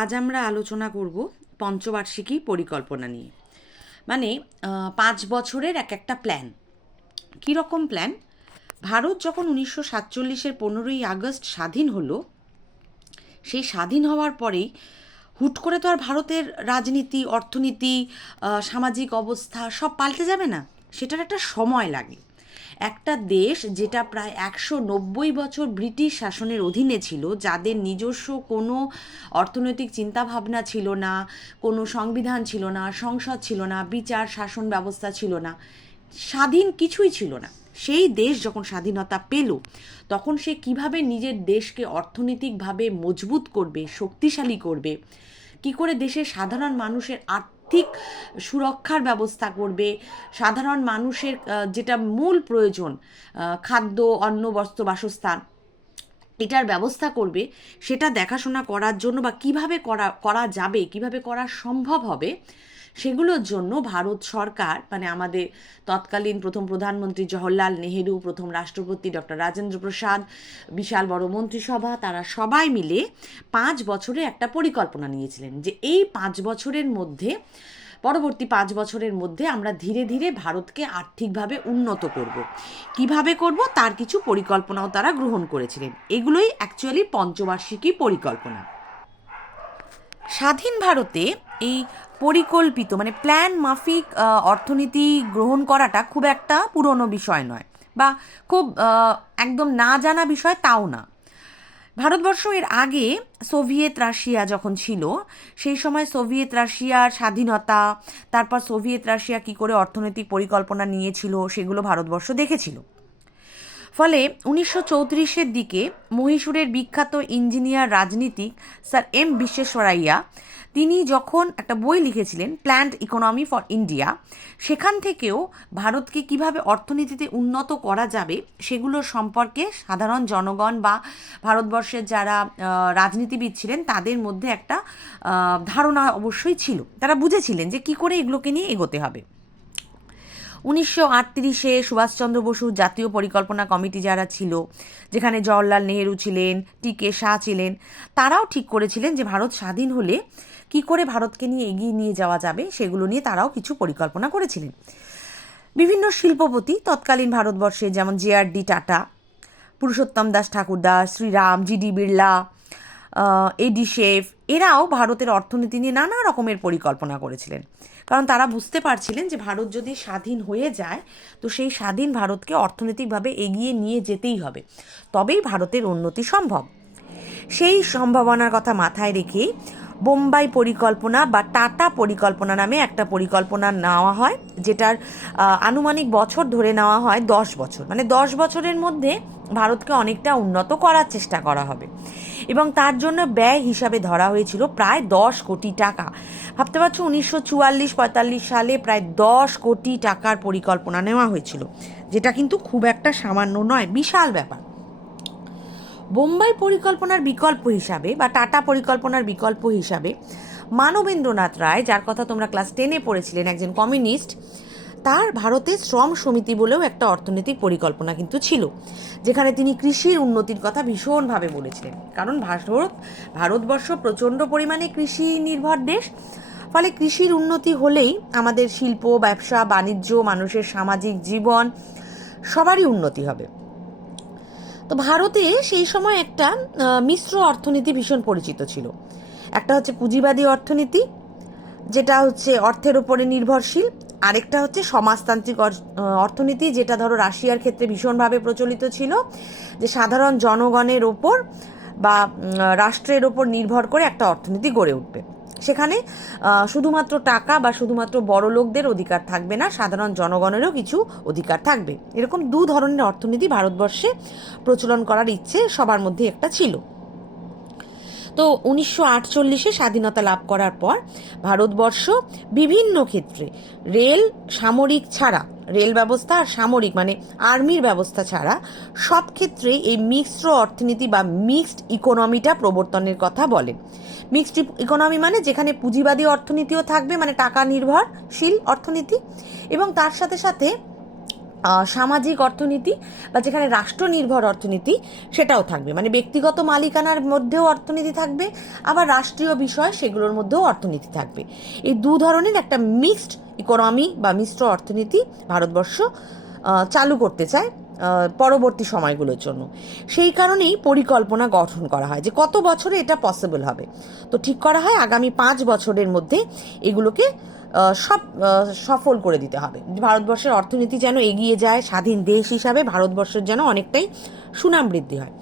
আজ আমরা আলোচনা করব পঞ্চবার্ষিকী পরিকল্পনা নিয়ে। মানে 5 বছরের এক একটা প্ল্যান। কীরকম প্ল্যান? ভারত যখন 1947-এর 15ই আগস্ট স্বাধীন হলো, সেই স্বাধীন হওয়ার পরেই হুট করে তো আর ভারতের রাজনীতি, অর্থনীতি, সামাজিক অবস্থা সব পাল্টে যাবে না। সেটার একটা সময় লাগে। একটা দেশ যেটা প্রায় 190 বছর ব্রিটিশ শাসনের অধীনে ছিল, যাদের নিজস্ব কোনো অর্থনৈতিক চিন্তাভাবনা ছিল না, কোনো সংবিধান ছিল না, সংসদ ছিল না, বিচার শাসন ব্যবস্থা ছিল না, স্বাধীন কিছুই ছিল না, সেই দেশ যখন স্বাধীনতা পেল, তখন সে কিভাবে নিজের দেশকে অর্থনৈতিকভাবে মজবুত করবে, শক্তিশালী করবে, কি করে দেশের সাধারণ মানুষের আর্থিক সুরক্ষার ব্যবস্থা করবে, সাধারণ মানুষের যেটা মূল প্রয়োজন, খাদ্য, অন্ন, বস্ত্র, বাসস্থান, এটার ব্যবস্থা করবে, সেটা দেখাশোনা করার জন্য বা কিভাবে করা যাবে, কিভাবে করা সম্ভব হবে, সেগুলোর জন্য ভারত সরকার, মানে আমাদের তৎকালীন প্রথম প্রধানমন্ত্রী জওহরলাল নেহেরু, প্রথম রাষ্ট্রপতি ডক্টর রাজেন্দ্র প্রসাদ, বিশাল বড় মন্ত্রিসভা, তারা সবাই মিলে 5 বছরের একটা পরিকল্পনা নিয়েছিলেন যে এই 5 বছরের মধ্যে, পরবর্তী 5 বছরের মধ্যে আমরা ধীরে ধীরে ভারতকে আর্থিকভাবে উন্নত করব। কিভাবে করব তার কিছু পরিকল্পনাও তারা গ্রহণ করেছিলেন। এগুলোই অ্যাকচুয়ালি পঞ্চবার্ষিকী পরিকল্পনা। স্বাধীন ভারতে এই পরিকল্পিত মানে প্ল্যান মাফিক অর্থনীতি গ্রহণ করাটা খুব একটা পুরনো বিষয় নয়, বা খুব একদম না জানা বিষয় তাও না। ভারতবর্ষ এর আগে সোভিয়েত রাশিয়া যখন ছিল, সেই সময় সোভিয়েত রাশিয়ার স্বাধীনতা, তারপর সোভিয়েত রাশিয়া কী করে অর্থনৈতিক পরিকল্পনা নিয়েছিল, সেগুলো ভারতবর্ষ দেখেছিল। ফলে 1934-এর দিকে মহীশূরের বিখ্যাত ইঞ্জিনিয়ার রাজনীতিক স্যার এম বিশ্বেশ্বরাইয়া, তিনি যখন একটা বই লিখেছিলেন প্ল্যান্ড ইকোনমি ফর ইন্ডিয়া, সেখান থেকেও ভারতকে কিভাবে অর্থনীতিতে উন্নত করা যাবে সেগুলোর সম্পর্কে সাধারণ জনগণ বা ভারতবর্ষের যারা রাজনীতিবিদ ছিলেন তাদের মধ্যে একটা ধারণা অবশ্যই ছিল। তারা বুঝেছিলেন যে কী করে এগুলোকে নিয়ে এগোতে হবে। 1938-এ সুভাষচন্দ্র বসুর জাতীয় পরিকল্পনা কমিটি যারা ছিল, যেখানে জওহরলাল নেহেরু ছিলেন, টি.কে. শাহ ছিলেন, তারাও ঠিক করেছিলেন যে ভারত স্বাধীন হলে কি করে ভারতকে নিয়ে এগিয়ে নিয়ে যাওয়া যাবে সেগুলো নিয়ে তারাও কিছু পরিকল্পনা করেছিলেন। বিভিন্ন শিল্পপতি তৎকালীন ভারতবর্ষে, যেমন JRD. Tata, Purushottam Das Thakurdas, Shriram, GD. Birla, AD Shroff, এরাও ভারতের অর্থনীতি নিয়ে নানা রকমের পরিকল্পনা করেছিলেন। কারণ তারা বুঝতে পারছিলেন যে ভারত যদি স্বাধীন হয়ে যায়, তো সেই স্বাধীন ভারতকে অর্থনৈতিকভাবে এগিয়ে নিয়ে যেতেই হবে, তবেই ভারতের উন্নতি সম্ভব। সেই সম্ভাবনার কথা মাথায় রেখে বোম্বাই পরিকল্পনা বা টাটা পরিকল্পনা নামে একটা পরিকল্পনা নেওয়া হয়, যেটার আনুমানিক বছর ধরে নেওয়া হয় 10 বছর। মানে 10 বছরের মধ্যে ভারতকে অনেকটা উন্নত করার চেষ্টা করা হবে, এবং তার জন্য ব্যয় হিসাবে ধরা হয়েছিল প্রায় 10 কোটি টাকা। ভাবতে পারছো, 1944-45 সালে প্রায় 10 কোটি টাকার পরিকল্পনা নেওয়া হয়েছিল, যেটা কিন্তু খুব একটা সামান্য নয়, বিশাল ব্যাপার। বোম্বাই পরিকল্পনার বিকল্প হিসাবে বা টাটা পরিকল্পনার বিকল্প হিসাবে মানবেন্দ্রনাথ রায়, যার কথা তোমরা ক্লাস 10-এ পড়েছিলেন, একজন কমিউনিস্ট, তার ভারতের শ্রম সমিতি বলেও একটা অর্থনৈতিক পরিকল্পনা কিন্তু ছিল, যেখানে তিনি কৃষির উন্নতির কথা ভীষণভাবে বলেছিলেন। কারণ ভারতবর্ষ প্রচণ্ড পরিমাণে কৃষি নির্ভর দেশ, ফলে কৃষির উন্নতি হলেই আমাদের শিল্প, ব্যবসা, বাণিজ্য, মানুষের সামাজিক জীবন সবারই উন্নতি হবে। তো ভারতে সেই সময় একটা মিশ্র অর্থনীতি ভীষণ পরিচিত ছিল। একটা হচ্ছে পুঁজিবাদী অর্থনীতি, যেটা হচ্ছে অর্থের ওপরে নির্ভরশীল। আরেকটা হচ্ছে সমাজতান্ত্রিক অর্থনীতি, যেটা ধরো রাশিয়ার ক্ষেত্রে ভীষণভাবে প্রচলিত ছিল, যে সাধারণ জনগণের ওপর বা রাষ্ট্রের ওপর নির্ভর করে একটা অর্থনীতি গড়ে উঠবে। সেখানে শুধুমাত্র টাকা বা শুধুমাত্র বড় লোকদের অধিকার থাকবে না, সাধারণ জনগণেরও কিছু অধিকার থাকবে। এরকম দু ধরনের অর্থনীতি ভারতবর্ষে প্রচলন করার ইচ্ছে সবার মধ্যে একটা ছিল। তো 1948-এ স্বাধীনতা লাভ করার পর ভারতবর্ষ বিভিন্ন ক্ষেত্রে রেল, সামরিক ছাড়া, রেল ব্যবস্থা আর সামরিক মানে আর্মির ব্যবস্থা ছাড়া সব ক্ষেত্রে এই মিশ্র অর্থনীতি বা মিক্সড ইকোনমিটা প্রবর্তনের কথা বলে। মিক্সড ইকোনমি মানে যেখানে পুঁজিবাদী অর্থনীতিও থাকবে, মানে টাকা নির্ভরশীল অর্থনীতি, এবং তার সাথে সাথে সামাজিক অর্থনীতি বা যেখানে রাষ্ট্র নির্ভর অর্থনীতি সেটাও থাকবে, মানে ব্যক্তিগত মালিকানার মধ্যেও অর্থনীতি থাকবে, আবার রাষ্ট্রীয় বিষয় সেগুলোর মধ্যেও অর্থনীতি থাকবে। এই দু ধরনের একটা মিক্সড ইকোনমি বা মিশ্র অর্থনীতি ভারতবর্ষ চালু করতে চায় পরবর্তী সময়গুলোর জন্য। সেই কারণেই পরিকল্পনা গঠন করা হয় যে কত বছরে এটা পসিবল হবে। তো ঠিক করা হয় আগামী 5 বছরের মধ্যে এগুলোকে সব সফল করে দিতে হবে। ভারতবর্ষের অর্থনীতি যেন এগিয়ে যায়, স্বাধীন দেশ হিসাবে ভারতবর্ষের যেন অনেকটাই সুনাম বৃদ্ধি হয়।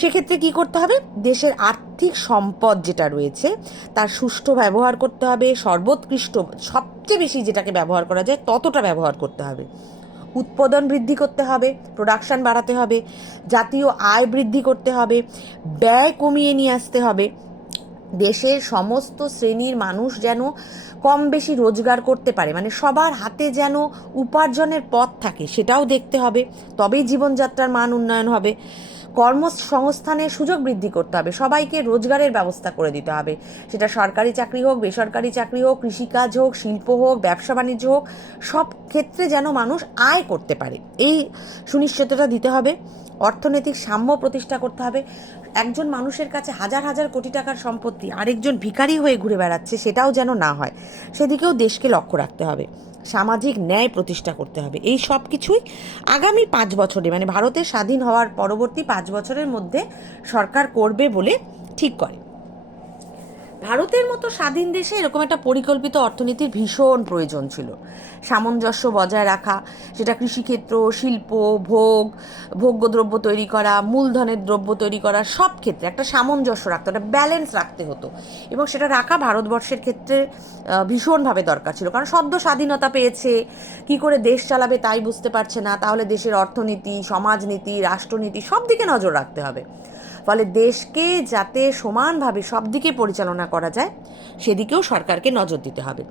সেক্ষেত্রে কি করতে হবে, দেশের আর্থিক সম্পদ যেটা রয়েছে তার সুষ্ঠু ব্যবহার করতে হবে, সর্বোৎকৃষ্ট সবচেয়ে বেশি যেটাকে ব্যবহার করা যায় ততটা ব্যবহার করতে হবে। উৎপাদন বৃদ্ধি করতে হবে, প্রোডাকশন বাড়াতে হবে, জাতীয় আয় বৃদ্ধি করতে হবে, ব্যয় কমিয়ে নিয়ে আসতে হবে। দেশের সমস্ত শ্রেণীর মানুষ যেন কম বেশি রোজগার করতে পারে, মানে সবার হাতে যেন উপার্জনের পথ থাকে সেটাও দেখতে হবে, তবেই জীবনযাত্রার মান উন্নয়ন হবে। কর্মসংস্থানের সুযোগ বৃদ্ধি করতে হবে, সবাইকে রোজগারের ব্যবস্থা করে দিতে হবে, সেটা সরকারি চাকরি হোক, বেসরকারি চাকরি হোক, কৃষিকাজ হোক, শিল্প হোক, ব্যবসা বাণিজ্য হোক, সব ক্ষেত্রে যেন মানুষ আয় করতে পারে এই সুনিশ্চয়তা দিতে হবে। অর্থনৈতিক সাম্য প্রতিষ্ঠা করতে হবে। একজন মানুষের কাছে হাজার হাজার কোটি টাকার সম্পত্তি আরেকজন ভিখারি হয়ে ঘুরে বেড়াচ্ছে সেটাও যেন না হয়, সেদিকেও দেশকে লক্ষ্য রাখতে হবে। সামাজিক ন্যায় প্রতিষ্ঠা করতে হবে। এই সব কিছুই আগামী 5 বছরে, মানে ভারতের স্বাধীন হওয়ার পরবর্তী 5 বছরের মধ্যে সরকার করবে বলে ঠিক করে। ভারতের মতো স্বাধীন দেশে এরকম একটা পরিকল্পিত অর্থনীতির ভীষণ প্রয়োজন ছিল। সামঞ্জস্য বজায় রাখা, সেটা কৃষিক্ষেত্র, শিল্প, ভোগ্যদ্রব্য তৈরি করা, মূলধনের দ্রব্য তৈরি করা, সব ক্ষেত্রে একটা সামঞ্জস্য রাখতে, একটা ব্যালেন্স রাখতে হতো, এবং সেটা রাখা ভারতবর্ষের ক্ষেত্রে ভীষণভাবে দরকার ছিল। কারণ সদ্য স্বাধীনতা পেয়েছে, কি করে দেশ চালাবে তাই বুঝতে পারছে না, তাহলে দেশের অর্থনীতি, সমাজনীতি, রাষ্ট্রনীতি সব দিকে নজর রাখতে হবে। ফলে দেশকে যাতে সমানভাবে সব দিকে পরিচালনা করা যায় সেদিকেও সরকারকে নজর দিতে হবে।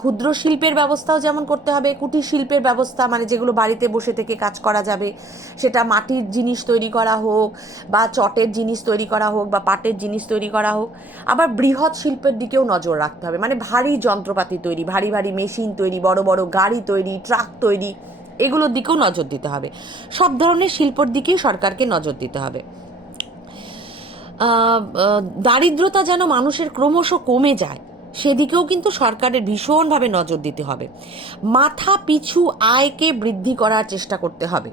ক্ষুদ্র শিল্পের ব্যবস্থাও যেমন করতে হবে, কুটির শিল্পের ব্যবস্থা, মানে যেগুলো বাড়িতে বসে থেকে কাজ করা যাবে, সেটা মাটির জিনিস তৈরি করা হোক বা চটের জিনিস তৈরি করা হোক বা পাটের জিনিস তৈরি করা হোক। আবার বৃহৎ শিল্পের দিকেও নজর রাখতে হবে, মানে ভারী যন্ত্রপাতি তৈরি, ভারী ভারী মেশিন তৈরি, বড় বড় গাড়ি তৈরি, ট্রাক তৈরি, এগুলোর দিকেও নজর দিতে হবে। সব ধরনের শিল্পর দিকেই সরকারকে নজর দিতে হবে। দারিদ্রতা যেন মানুষের ক্রমশ কমে যায় সেদিকেও কিন্তু সরকারের ভীষণভাবে নজর দিতে হবে। মাথা পিছু আয়কে বৃদ্ধি করার চেষ্টা করতে হবে,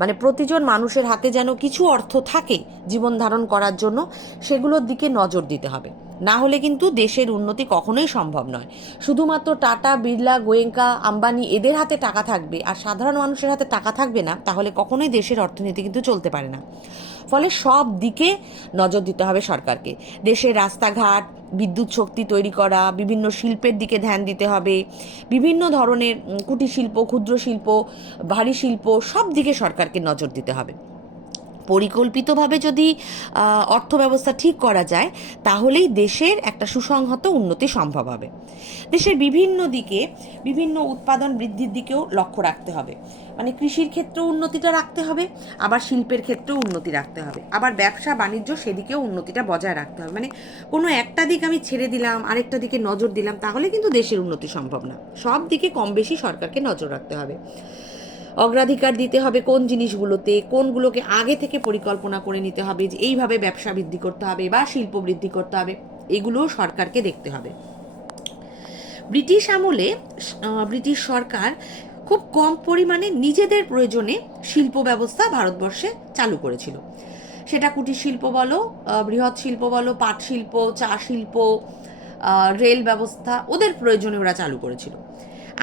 মানে প্রতিজন মানুষের হাতে যেন কিছু অর্থ থাকে জীবন ধারণ করার জন্য, সেগুলোর দিকে নজর দিতে হবে। না হলে কিন্তু দেশের উন্নতি কখনোই সম্ভব নয়। শুধুমাত্র টাটা, বিড়লা, গোয়েঙ্কা, আম্বানি এদের হাতে টাকা থাকবে আর সাধারণ মানুষের হাতে টাকা থাকবে না, তাহলে কখনোই দেশের অর্থনীতি কিন্তু চলতে পারে না। ফলে সব দিকে নজর দিতে হবে সরকারকে। দেশের রাস্তাঘাট, বিদ্যুৎ শক্তি তৈরি করা, বিভিন্ন শিল্পের দিকে ধ্যান দিতে হবে, বিভিন্ন ধরনের কুটির শিল্প, ক্ষুদ্র শিল্প, ভারী শিল্প, সব দিকে সরকারকে নজর দিতে হবে। পরিকল্পিতভাবে যদি অর্থব্যবস্থা ঠিক করা যায় তাহলেই দেশের একটা সুসংহত উন্নতি সম্ভব হবে। দেশের বিভিন্ন দিকে বিভিন্ন উৎপাদন বৃদ্ধির দিকেও লক্ষ্য রাখতে হবে, মানে কৃষির ক্ষেত্রেও উন্নতিটা রাখতে হবে, আবার শিল্পের ক্ষেত্রেও উন্নতি রাখতে হবে, আবার ব্যবসা বাণিজ্য সেদিকেও উন্নতিটা বজায় রাখতে হবে। মানে কোনো একটা দিক আমি ছেড়ে দিলাম আরেকটা দিকে নজর দিলাম তাহলে কিন্তু দেশের উন্নতি সম্ভব না। সব দিকে কম বেশি সরকারকে নজর রাখতে হবে। অগ্রাধিকার দিতে হবে কোন জিনিসগুলোতে, কোনগুলোকে আগে থেকে পরিকল্পনা করে নিতে হবে যে এইভাবে ব্যবসা বৃদ্ধি করতে হবে বা শিল্প বৃদ্ধি করতে হবে, এগুলোও সরকারকে দেখতে হবে। ব্রিটিশ আমলে ব্রিটিশ সরকার খুব কম পরিমাণে নিজেদের প্রয়োজনে শিল্প ব্যবস্থা ভারতবর্ষে চালু করেছিল। সেটা কুটির শিল্প বলো, বৃহৎ শিল্প বলো, পাট শিল্প, চা শিল্প, রেল ব্যবস্থা, ওদের প্রয়োজনে ওরা চালু করেছিল।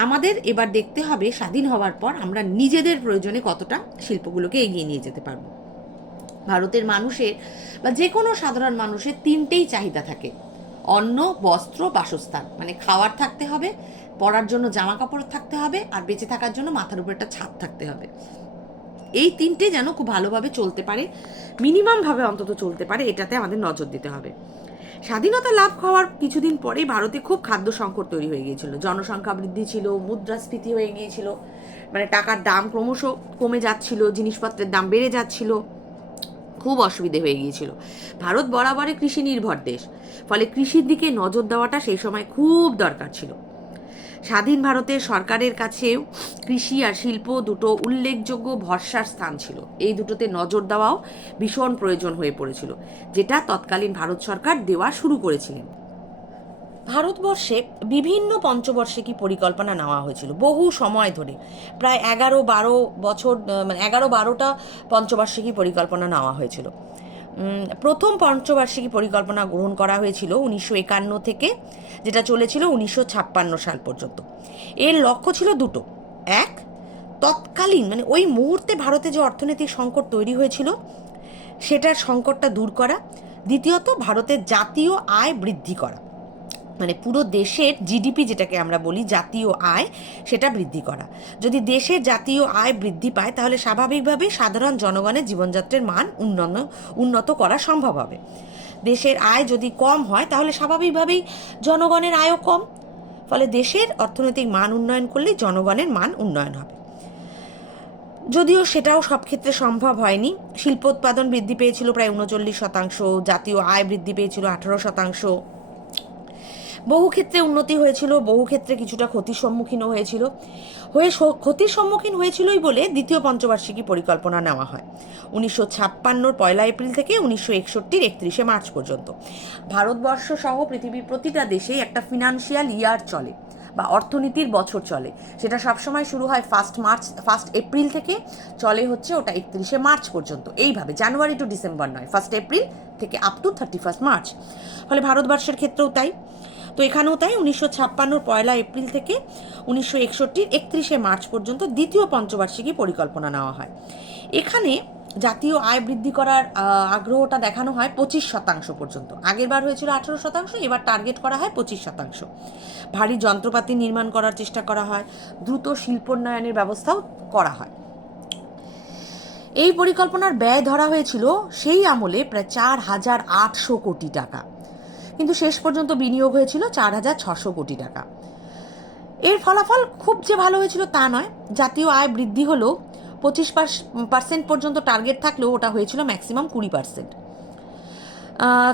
আমাদের এবার দেখতে হবে স্বাধীন হওয়ার পর আমরা নিজেদের প্রয়োজনে কতটা শিল্পগুলোকে এগিয়ে নিয়ে যেতে পারবো। ভারতের মানুষের বা যে কোনো সাধারণ মানুষের 3টেই চাহিদা থাকে: অন্ন, বস্ত্র, বাসস্থান, মানে খাওয়ার থাকতে হবে, পরার জন্য জামা কাপড় থাকতে হবে, আর বেঁচে থাকার জন্য মাথার উপর একটা ছাদ থাকতে হবে। এই 3টে যেন খুব ভালোভাবে চলতে পারে, মিনিমামভাবে অন্তত চলতে পারে, এটাতে আমাদের নজর দিতে হবে। স্বাধীনতা লাভ হওয়ার কিছুদিন পরেই ভারতে খুব খাদ্য সংকট তৈরি হয়ে গিয়েছিল, জনসংখ্যা বৃদ্ধি ছিল, মুদ্রাস্ফীতি হয়ে গিয়েছিল, মানে টাকার দাম ক্রমশ কমে যাচ্ছিল, জিনিসপত্রের দাম বেড়ে যাচ্ছিল, খুব অসুবিধে হয়ে গিয়েছিল। ভারত বরাবরই কৃষি নির্ভর দেশ, ফলে কৃষির দিকে নজর দেওয়াটা সেই সময় খুব দরকার ছিল। স্বাধীন ভারতের সরকারের কাছেও কৃষি আর শিল্প দুটো উল্লেখযোগ্য ভরসার স্থান ছিল। এই দুটোতে নজর দেওয়াও ভীষণ প্রয়োজন হয়ে পড়েছিল, যেটা তৎকালীন ভারত সরকার দেওয়া শুরু করেছিলেন। ভারতবর্ষে বিভিন্ন পঞ্চবার্ষিকী পরিকল্পনা নেওয়া হয়েছিল বহু সময় ধরে, প্রায় 11-12 বছর, মানে 11-12টা পঞ্চবার্ষিকী পরিকল্পনা নেওয়া হয়েছিল। প্রথম পঞ্চবার্ষিকী পরিকল্পনা গ্রহণ করা হয়েছিল 1951 থেকে, যেটা চলেছিল 1956 সাল পর্যন্ত। এর লক্ষ্য ছিল দুটো: এক, তৎকালীন মানে ওই মুহূর্তে ভারতে যে অর্থনৈতিক সংকট তৈরি হয়েছিল সেটার সংকটটা দূর করা। দ্বিতীয়ত, ভারতের জাতীয় আয় বৃদ্ধি করা, মানে পুরো দেশের জিডিপি যেটাকে আমরা বলি জাতীয় আয়, সেটা বৃদ্ধি করা। যদি দেশের জাতীয় আয় বৃদ্ধি পায় তাহলে স্বাভাবিকভাবেই সাধারণ জনগণের জীবনযাত্রার মান উন্নত করা সম্ভব হবে। দেশের আয় যদি কম হয় তাহলে স্বাভাবিকভাবেই জনগণের আয়ও কম, ফলে দেশের অর্থনৈতিক মান উন্নয়ন করলেই জনগণের মান উন্নয়ন হবে। যদিও সেটাও সব ক্ষেত্রে সম্ভব হয়নি। শিল্পোৎপাদন বৃদ্ধি পেয়েছিল প্রায় 39%, জাতীয় আয় বৃদ্ধি পেয়েছিল 18%। বহু ক্ষেত্রে উন্নতি হয়েছিল, বহু ক্ষেত্রে কিছুটা ক্ষতির সম্মুখীনও হয়েছিল। ক্ষতির সম্মুখীন হয়েছিলই বলে দ্বিতীয় পঞ্চবার্ষিকী পরিকল্পনা নেওয়া হয় 1956 1 এপ্রিল থেকে 1961 31 মার্চ পর্যন্ত। ভারতবর্ষ সহ পৃথিবীর প্রতিটা দেশেই একটা ফিনান্সিয়াল ইয়ার চলে বা অর্থনীতির বছর চলে। সেটা সবসময় শুরু হয় 1 এপ্রিল থেকে, চলে হচ্ছে ওটা 31 মার্চ পর্যন্ত। এইভাবে জানুয়ারি টু ডিসেম্বর নয়, 1 এপ্রিল থেকে আপ টু 31 মার্চ। ফলে ভারতবর্ষের ক্ষেত্রেও তাই। তো এখানেও তাই 1956 1 এপ্রিল থেকে 1961 31 মার্চ পর্যন্ত দ্বিতীয় পঞ্চবার্ষিকী পরিকল্পনা নেওয়া হয়। এখানে জাতীয় আয় বৃদ্ধি করার আগ্রহটা দেখানো হয় 25% পর্যন্ত। আগের বার হয়েছিল 18%, এবার টার্গেট করা হয় 25%। ভারী যন্ত্রপাতি নির্মাণ করার চেষ্টা করা হয়, দ্রুত শিল্পোন্নয়নের ব্যবস্থাও করা হয়। এই পরিকল্পনার ব্যয় ধরা হয়েছিল সেই আমলে প্রায় 4,800 কোটি টাকা, কিন্তু শেষ পর্যন্ত বিনিয়োগ হয়েছিল 4,600 কোটি টাকা। এর ফলাফল খুব যে ভালো হয়েছিল তা নয়। জাতীয় আয় বৃদ্ধি হলো 25% পর্যন্ত টার্গেট থাকলেও ওটা হয়েছিল ম্যাক্সিমাম 20%।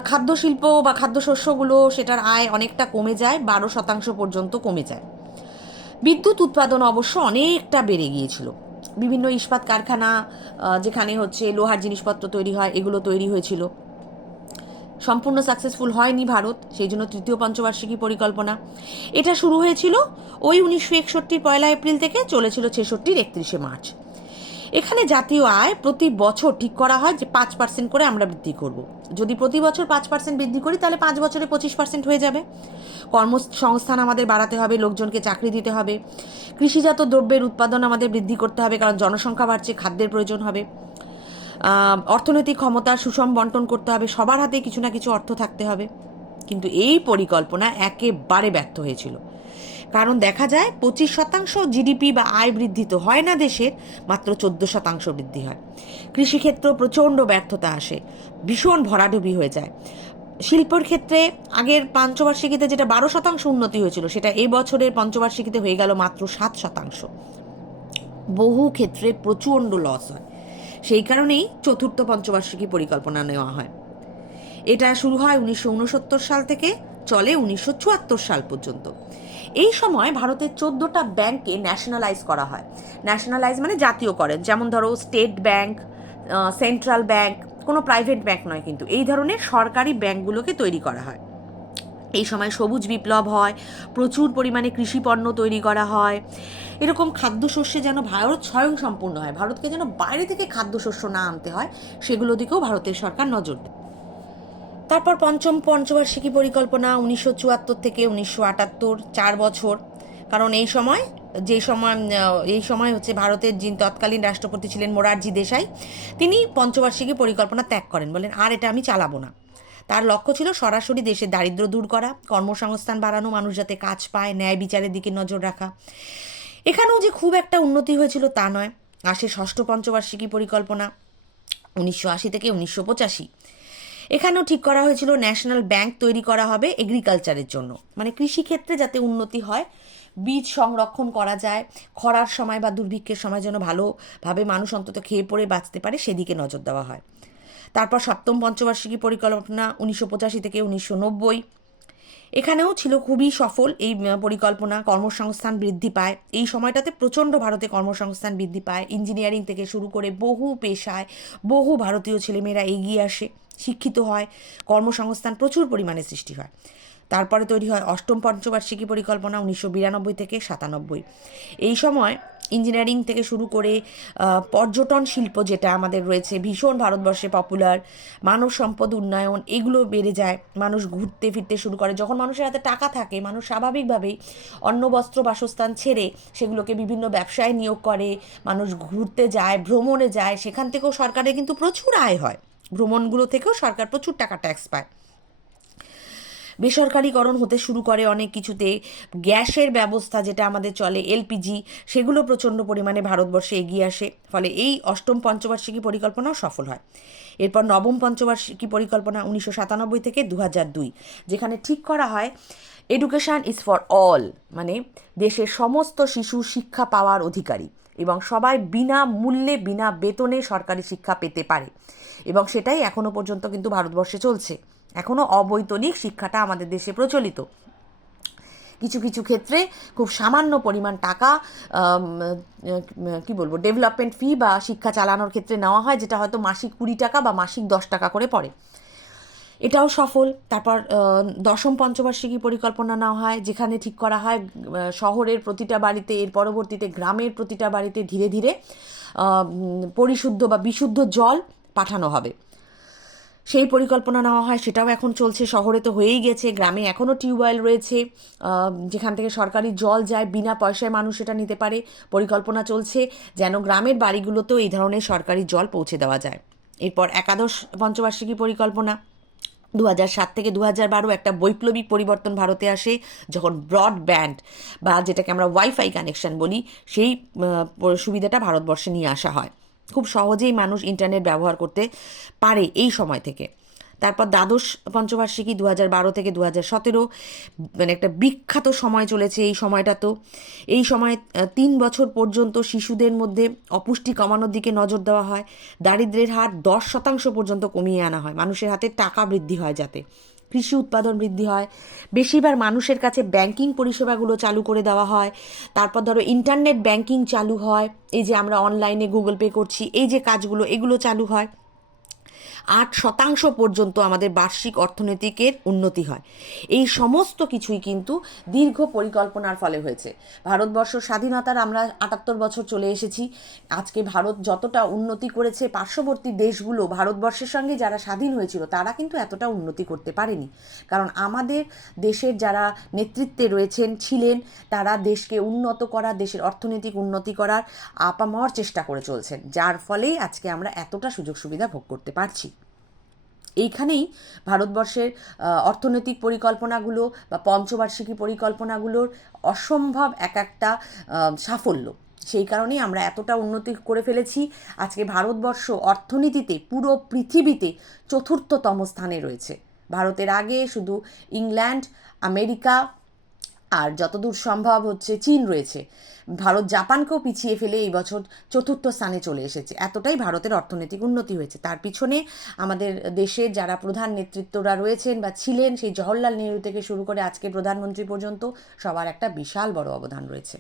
খাদ্য শিল্প বা খাদ্যশস্যগুলো সেটার আয় অনেকটা কমে যায়, 12% পর্যন্ত কমে যায়। বিদ্যুৎ উৎপাদন অবশ্য অনেকটা বেড়ে গিয়েছিল। বিভিন্ন ইস্পাত কারখানা, যেখানে হচ্ছে লোহার জিনিসপত্র তৈরি হয়, এগুলো তৈরি হয়েছিল। সম্পূর্ণ সাকসেসফুল হয়নি ভারত, সেই জন্য তৃতীয় পঞ্চবার্ষিকী পরিকল্পনা। এটা শুরু হয়েছিল ওই 1961 1 এপ্রিল থেকে, চলেছিল 1966 31 মার্চ। এখানে জাতীয় আয় প্রতি বছর ঠিক করা হয় যে 5% করে আমরা বৃদ্ধি করব। যদি প্রতি বছর 5% বৃদ্ধি করি তাহলে 5 বছরে 25% হয়ে যাবে। কর্মসংস্থান আমাদের বাড়াতে হবে, লোকজনকে চাকরি দিতে হবে। কৃষিজাত দ্রব্যের উৎপাদন আমাদের বৃদ্ধি করতে হবে, কারণ জনসংখ্যা বাড়ছে, খাদ্যের প্রয়োজন হবে। অর্থনৈতিক ক্ষমতার সুষম বন্টন করতে হবে, সবার হাতে কিছু না কিছু অর্থ থাকতে হবে। কিন্তু এই পরিকল্পনা একেবারে ব্যর্থ হয়েছিল, কারণ দেখা যায় 25% জিডিপি বা আয় বৃদ্ধি তো হয় না দেশের, মাত্র 14% বৃদ্ধি হয়। কৃষিক্ষেত্র প্রচণ্ড ব্যর্থতা আসে, ভীষণ ভরাডুবি হয়ে যায়। শিল্পের ক্ষেত্রে আগের পঞ্চবার্ষিকীতে যেটা 12% উন্নতি হয়েছিল, সেটা এই বছরের পঞ্চবার্ষিকীতে হয়ে গেল মাত্র 7%। বহু ক্ষেত্রে প্রচণ্ড লস হয়। সেই কারণেই চতুর্থ পঞ্চবার্ষিকী পরিকল্পনা নেওয়া হয়। এটা শুরু হয় 1969 সাল থেকে, চলে 1974 সাল পর্যন্ত। এই সময় ভারতের 14টা ব্যাংককে ন্যাশনালাইজ করা হয়। ন্যাশনালাইজ মানে জাতীয়করণ, যেমন ধরো স্টেট ব্যাংক, সেন্ট্রাল ব্যাংক, কোনো প্রাইভেট ব্যাংক নয়, কিন্তু এই ধরনের সরকারি ব্যাংকগুলোকে তৈরি করা হয়। এই সময় সবুজ বিপ্লব হয়, প্রচুর পরিমাণে কৃষি পণ্য তৈরি করা হয়। এরকম খাদ্যশস্যে যেন ভারত স্বয়ংসম্পূর্ণ হয়, ভারতকে যেন বাইরে থেকে খাদ্যশস্য না আনতে হয়, সেগুলো দিকেও ভারতের সরকার নজর দেয়। তারপর পঞ্চম পঞ্চবার্ষিকী পরিকল্পনা 1974 থেকে 1978, 4 বছর। কারণ এই সময় হচ্ছে ভারতের যিনি তৎকালীন রাষ্ট্রপতি ছিলেন মোরারজি দেশাই, তিনি পঞ্চবার্ষিকী পরিকল্পনা ত্যাগ করেন, বলেন আর এটা আমি চালাবো না। তার লক্ষ্য ছিল সরাসরি দেশের দারিদ্র্য দূর করা, কর্মসংস্থান বাড়ানো, মানুষ যাতে কাজ পায়, ন্যায় বিচারের দিকে নজর রাখা। এখানেও যে খুব একটা উন্নতি হয়েছিল তা নয়। আসে ষষ্ঠ পঞ্চবার্ষিকী পরিকল্পনা 1980 থেকে 1985। এখানেও ঠিক করা হয়েছিল ন্যাশনাল ব্যাংক তৈরি করা হবে এগ্রিকালচারের জন্য, মানে কৃষিক্ষেত্রে যাতে উন্নতি হয়, বীজ সংরক্ষণ করা যায়, খরার সময় বা দুর্ভিক্ষের সময় যেন ভালোভাবে মানুষ অন্তত খেয়ে পড়ে বাঁচতে পারে, সেদিকে নজর দেওয়া হয়। তারপর সপ্তম পঞ্চবার্ষিকী পরিকল্পনা 1985 থেকে 1990। এখানেও ছিল খুবই সফল এই পরিকল্পনা। কর্মসংস্থান বৃদ্ধি পায় এই সময়টাতে, প্রচণ্ড ভারতে কর্মসংস্থান বৃদ্ধি পায়। ইঞ্জিনিয়ারিং থেকে শুরু করে বহু পেশায় বহু ভারতীয় ছেলেমেয়েরা এগিয়ে আসে, শিক্ষিত হয়, কর্মসংস্থান প্রচুর পরিমাণে সৃষ্টি হয়। তারপরে তৈরি হয় অষ্টম পঞ্চবার্ষিকী পরিকল্পনা 1992 থেকে 97। এই সময় ইঞ্জিনিয়ারিং থেকে শুরু করে পর্যটন শিল্প যেটা আমাদের রয়েছে ভীষণ ভারতবর্ষে পপুলার, মানব সম্পদ উন্নয়ন এগুলো বেড়ে যায়, মানুষ ঘুরতে ফিরতে শুরু করে। যখন মানুষের হাতে টাকা থাকে, মানুষ স্বাভাবিকভাবেই অন্ন বস্ত্র বাসস্থান ছেড়ে সেগুলোকে বিভিন্ন ব্যবসায় নিয়োগ করে, মানুষ ঘুরতে যায়, ভ্রমণে যায়, সেখান থেকেও সরকারের কিন্তু প্রচুর আয় হয়, ভ্রমণগুলো থেকেও সরকার প্রচুর টাকা ট্যাক্স পায়। বেসরকারিকরণ হতে শুরু করে অনেক কিছুতে, গ্যাসের ব্যবস্থা যেটা আমাদের চলে এলপিজি, সেগুলো প্রচণ্ড পরিমাণে ভারতবর্ষে এগিয়ে আসে, ফলে এই অষ্টম পঞ্চবার্ষিকী পরিকল্পনাও সফল হয়। এরপর নবম পঞ্চবার্ষিকী পরিকল্পনা 1997 থেকে 2002, যেখানে ঠিক করা হয় এডুকেশান ইজ ফর অল, মানে দেশের সমস্ত শিশু শিক্ষা পাওয়ার অধিকারী এবং সবাই বিনা মূল্যে বিনা বেতনে সরকারি শিক্ষা পেতে পারে, এবং সেটাই এখনও পর্যন্ত কিন্তু ভারতবর্ষে চলছে। এখনও অবৈতনিক শিক্ষাটা আমাদের দেশে প্রচলিত। কিছু কিছু ক্ষেত্রে খুব সামান্য পরিমাণ টাকা কি বলবো ডেভেলপমেন্ট ফি বা শিক্ষা চালানোর ক্ষেত্রে নেওয়া হয়, যেটা হয়তো মাসিক 20 টাকা বা মাসিক 10 টাকা করে পড়ে, এটাও সফল। তারপর দশম পঞ্চবার্ষিকী পরিকল্পনা নেওয়া হয়, যেখানে ঠিক করা হয় শহরের প্রতিটা বাড়িতে, এর পরবর্তীতে গ্রামের প্রতিটা বাড়িতে ধীরে ধীরে পরিশুদ্ধ বা বিশুদ্ধ জল পাঠানো হবে। সেই পরিকল্পনা নেওয়া হয়, সেটাও এখন চলছে। শহরে তো হয়েই গেছে, গ্রামে এখনও টিউবওয়েল রয়েছে যেখান থেকে সরকারি জল যায়, বিনা পয়সায় মানুষ সেটা নিতে পারে। পরিকল্পনা চলছে যেন গ্রামের বাড়িগুলোতেও এই ধরনের সরকারি জল পৌঁছে দেওয়া যায়। এরপর একাদশ পঞ্চবার্ষিকী পরিকল্পনা 2007 থেকে 2012 একটা বৈপ্লবিক পরিবর্তন ভারতে আসে, যখন ব্রডব্যান্ড বা যেটাকে আমরা ওয়াইফাই কানেকশন বলি, সেই সুবিধাটা ভারতবর্ষে নিয়ে আসা হয়। খুব সহজেই মানুষ ইন্টারনেট ব্যবহার করতে পারে এই সময় থেকে। তারপর দ্বাদশ পঞ্চবার্ষিকী 2012 থেকে 2017, মানে একটা বিখ্যাত সময় চলেছে এই সময়টা। তো এই সময় 3 বছর পর্যন্ত শিশুদের মধ্যে অপুষ্টি কমানোর দিকে নজর দেওয়া হয়, দারিদ্র্যের হার 10% পর্যন্ত কমিয়ে আনা হয়, মানুষের হাতে টাকা বৃদ্ধি হয় যাতে, কৃষি উৎপাদন বৃদ্ধি হয়, বেশিরভাগ মানুষের কাছে ব্যাংকিং পরিষেবাগুলো চালু করে দেওয়া হয়। তারপর ধরো ইন্টারনেট ব্যাংকিং চালু হয়, এই যে আমরা অনলাইনে গুগল পে করছি, এই যে কাজগুলো এগুলো চালু হয়। 8% পর্যন্ত আমাদের বার্ষিক অর্থনৈতিকের উন্নতি হয়। এই সমস্ত কিছুই কিন্তু দীর্ঘ পরিকল্পনার ফলে হয়েছে। ভারতবর্ষ স্বাধীনতার আমরা 78 বছর চলে এসেছি। আজকে ভারত যতটা উন্নতি করেছে, পার্শ্ববর্তী দেশগুলো ভারতবর্ষের সঙ্গে যারা স্বাধীন হয়েছিল তারা কিন্তু এতটা উন্নতি করতে পারেনি, কারণ আমাদের দেশের যারা নেতৃত্বে রয়েছেন ছিলেন তারা দেশকে উন্নত করা, দেশের অর্থনৈতিক উন্নতি করার আপামর চেষ্টা করে চলছেন, যার ফলেই আজকে আমরা এতটা সুযোগ সুবিধা ভোগ করতে পারছি। এইখানেই ভারতবর্ষের অর্থনৈতিক পরিকল্পনাগুলো বা পঞ্চবার্ষিকী পরিকল্পনাগুলোর অসম্ভব এক একটা সাফল্য। সেই কারণেই আমরা এতটা উন্নতি করে ফেলেছি। আজকে ভারতবর্ষ অর্থনীতিতে পুরো পৃথিবীতে 4র্থতম স্থানে রয়েছে। ভারতের আগে শুধু ইংল্যান্ড, আমেরিকা আর যতদূর সম্ভব হচ্ছে চীন রয়েছে। ভারত জাপানকেও পিছিয়ে ফেলে এই বছর 4র্থ স্থানে চলে এসেছে। এতটাই ভারতের অর্থনৈতিক উন্নতি হয়েছে। তার পিছনে আমাদের দেশের যারা প্রধান নেতৃত্বরা রয়েছেন বা ছিলেন, সেই জওহরলাল নেহরু থেকে শুরু করে আজকে প্রধানমন্ত্রী পর্যন্ত সবার একটা বিশাল বড় অবদান রয়েছে।